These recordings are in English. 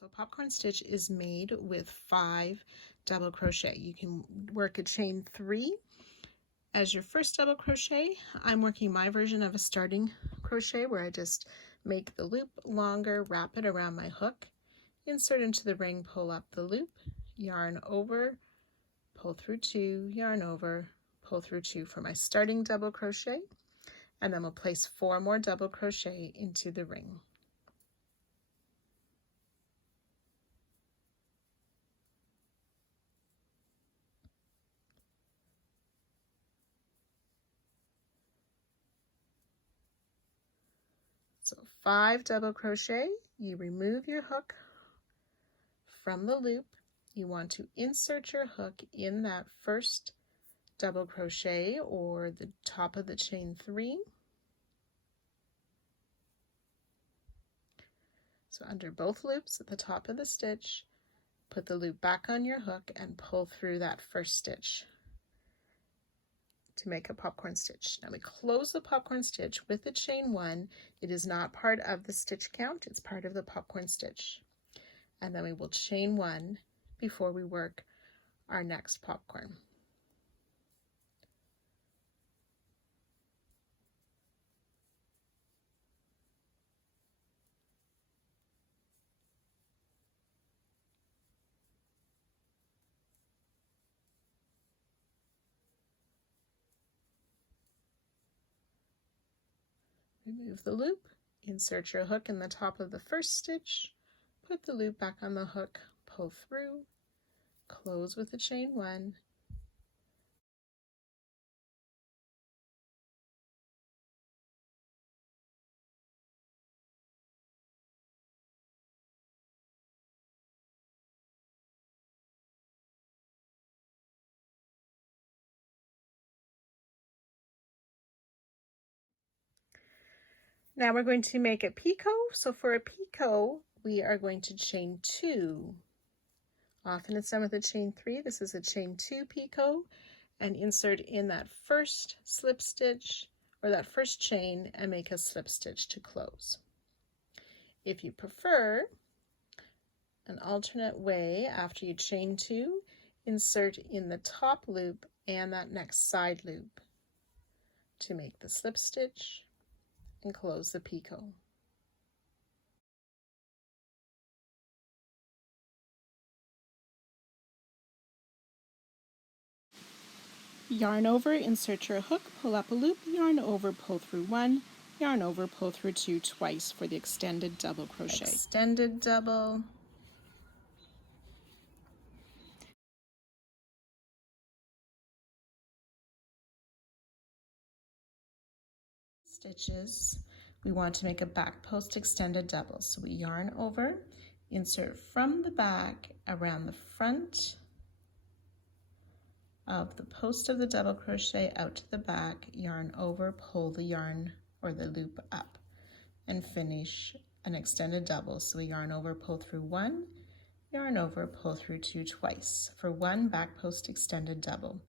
So popcorn stitch is made with 5 double crochet. You can work a chain 3 as your first double crochet. I'm working my version of a starting crochet where I just make the loop longer, wrap it around my hook, insert into the ring, pull up the loop, yarn over, pull through 2, yarn over, pull through 2 for my starting double crochet, and then we'll place 4 more double crochet into the ring. So 5 double crochet, you remove your hook from the loop. You want to insert your hook in that first double crochet or the top of the chain 3. So under both loops at the top of the stitch, put the loop back on your hook and pull through that first stitch to make a popcorn stitch. Now we close the popcorn stitch with the chain 1. It is not part of the stitch count, it's part of the popcorn stitch. And then we will chain 1 before we work our next popcorn. Remove the loop, insert your hook in the top of the first stitch, put the loop back on the hook, pull through, close with the chain 1, now we're going to make a picot. So for a picot, we are going to chain 2. Often it's done with a chain 3. This is a chain 2 picot, and insert in that first slip stitch or that first chain and make a slip stitch to close. If you prefer an alternate way, after you chain 2, insert in the top loop and that next side loop to make the slip stitch and close the picot. Yarn over, insert your hook, pull up a loop, yarn over, pull through 1, yarn over, pull through 2 twice for the extended double crochet. Extended double. Stitches, we want to make a back post extended double. So we yarn over, insert from the back around the front of the post of the double crochet out to the back, yarn over, pull the yarn or the loop up, and finish an extended double. So we yarn over, pull through 1, yarn over, pull through 2 twice for 1 back post extended double.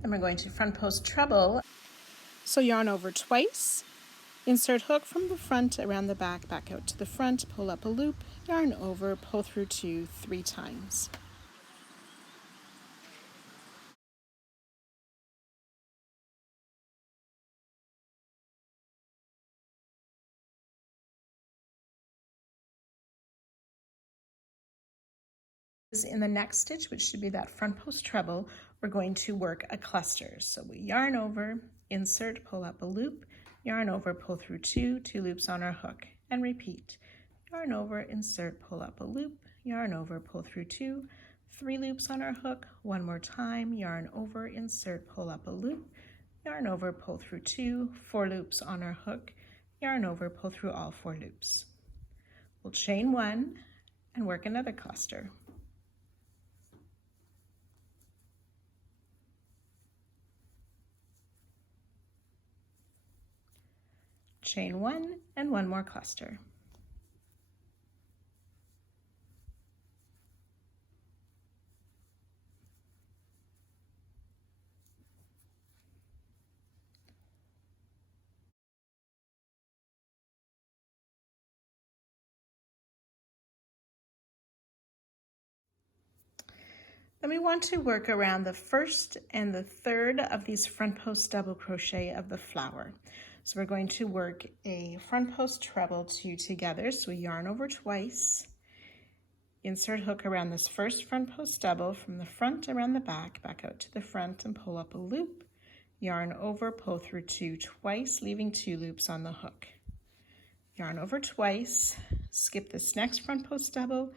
And we're going to front post treble. So yarn over twice, insert hook from the front around the back, back out to the front, pull up a loop, yarn over, pull through 2 3 times. In the next stitch, which should be that front post treble, we're going to work a cluster. So we yarn over, insert, pull up a loop, yarn over, pull through 2 loops on our hook, and repeat. Yarn over, insert, pull up a loop, yarn over, pull through 2, 3 loops on our hook, 1 more time, yarn over, insert, pull up a loop, yarn over, pull through 2, 4 loops on our hook, yarn over, pull through all 4 loops. We'll chain 1 and work another cluster. Chain 1 and 1 more cluster. Then we want to work around the first and the third of these front post double crochet of the flower. So we're going to work a front post treble 2 together. So we yarn over twice, insert hook around this first front post double from the front around the back out to the front and pull up a loop, yarn over, pull through 2 twice, leaving 2 loops on the hook. Yarn over twice, skip this next front post double,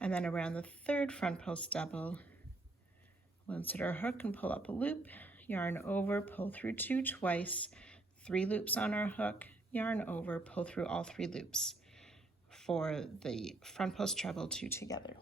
and then around the third front post double, we'll insert our hook and pull up a loop, yarn over, pull through 2 twice, 3 loops on our hook, yarn over, pull through all 3 loops for the front post treble 2 together.